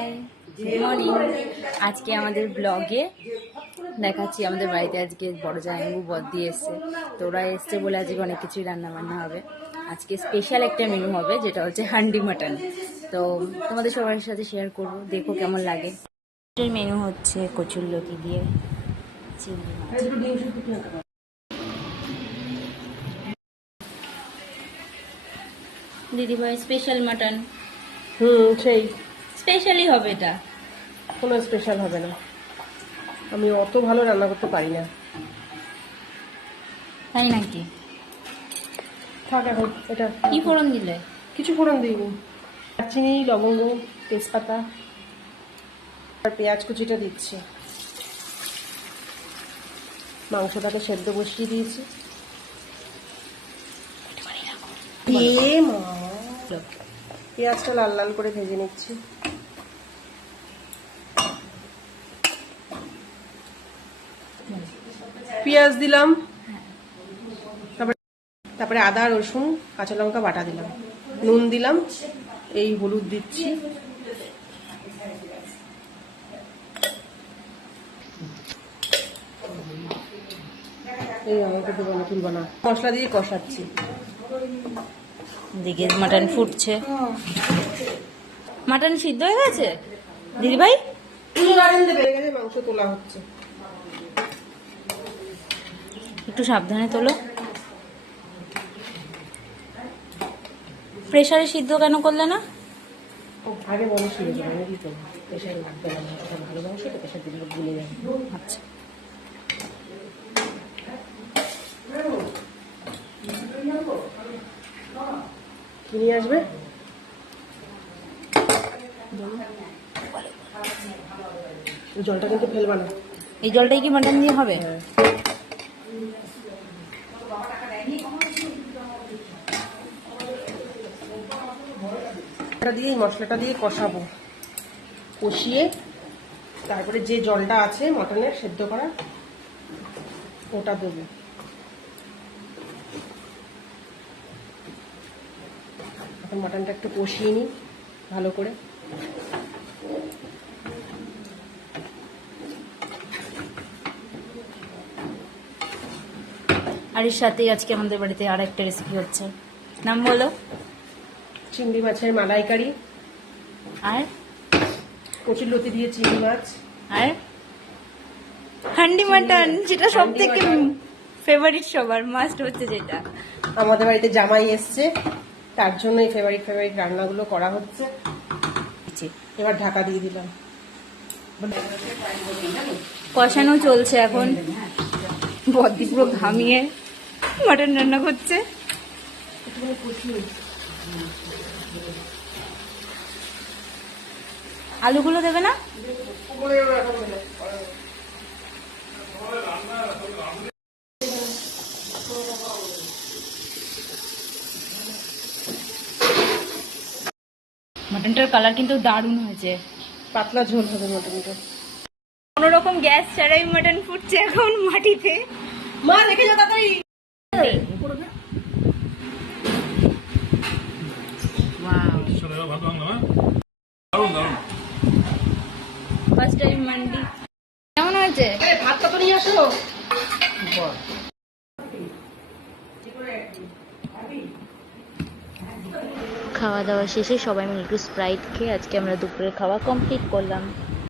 High, good morning. আজকে আমাদের ব্লগে দেখাচ্ছি আমাদের বাড়িতে আজকে বড় জামাইবাবু বর দিয়ে এসছে। তো ওরা এসছে বলে আজকে অনেক কিছুই রান্না বান্না হবে। আজকে স্পেশাল একটা মেনু হবে যেটা হচ্ছে হান্ডি মাটন। তো তোমাদের সবার সাথে শেয়ার করবো, দেখো কেমন লাগে। মেনু হচ্ছে কচুরলতি দিয়ে চিংড়ি মাছ। দিদিভাই স্পেশাল মাটন। সেই স্পেশালই হবে এটা। কোনো স্পেশাল হবে না, আমি অত ভালো রান্না করতে পারি না। তাই নাকি? থাক এখন। এটা কি ফোড়ন দিলে? কিছু ফোড়ন দিইনি, দারচিনি, লবঙ্গ, তেজপাতা আর পেঁয়াজ কুচিটা দিচ্ছি। মাংসটাকে সেদ্ধ বসিয়ে দিয়েছি। পেঁয়াজটা লাল লাল করে ভেজে নিচ্ছি। পেঁয়াজ দিলাম, তারপরে আদা রসুন কাঁচা লঙ্কা বাটা দিলাম, নুন দিলাম, এই হলুদ দিচ্ছি। এই আমাকে দেবো নতুন বানা মশলা দিয়ে কষাচ্ছি। দিকে মাটন ফুটছে। মাটন সিদ্ধ হয়ে গেছে দিদিভাই? মাংস তোলা হচ্ছে, একটু সাবধানে তোলো। প্রেসারে সিদ্ধ কেন করলে না? আগে মনে ছিল যে আমি দিত প্রেশার লাগবে না, ভালো মাংস তো প্রেশার দিলে ভুলে যাবে। আচ্ছা, কি নিয়ে আসবে? জলটা কিন্তু ফেলবা না। এই জলটাই কি মাটন দিয়ে হবে? এটা দিয়ে মশলাটা দিয়ে কষাবো, কষিয়ে তারপরে যে জলটা আছে মটনের সেদ্ধ করা ওটা দেবো। এখন মটনটা একটু কষিয়ে নিই ভালো করে। আর এর সাথেই আজকে আমাদের বাড়িতে আর একটা রেসিপি হচ্ছে, নাম বলো। চিংড়ি মাছের মালাইকারি, আর কচুরলতি দিয়ে চিংড়ি মাছ, আর হান্ডি মাটন, যেটা সব থেকে ফেভারিট, সবার মাস্ট হচ্ছে যেটা। আমাদের বাড়িতে জামাই এসছে, তার জন্য এই ফেভারিট রান্নাগুলো করা হচ্ছে। এবার ঢাকা দিয়ে দিলাম। কষানো চলছে এখন। বদ্দি পুরো ঘামিয়ে মাটন রান্না করছে। আলুগুলো দেবে না? মাটনটার কালার কিন্তু দারুণ হয়েছে। পাতলা ঝোল হবে মটনটা। কোনোরকম গ্যাস ছাড়াই মাটন ফুটছে এখন মাটিতে। মা রেখে যাও তাড়াতাড়ি। First time mandi. কেমন হয়েছে? ভাতটা তো নিয়ে আসো। খাওয়া দাওয়া শেষে সবাই মিলে একটু স্প্রাইট খেয়ে আজকে আমরা দুপুরের খাওয়া কমপ্লিট করলাম।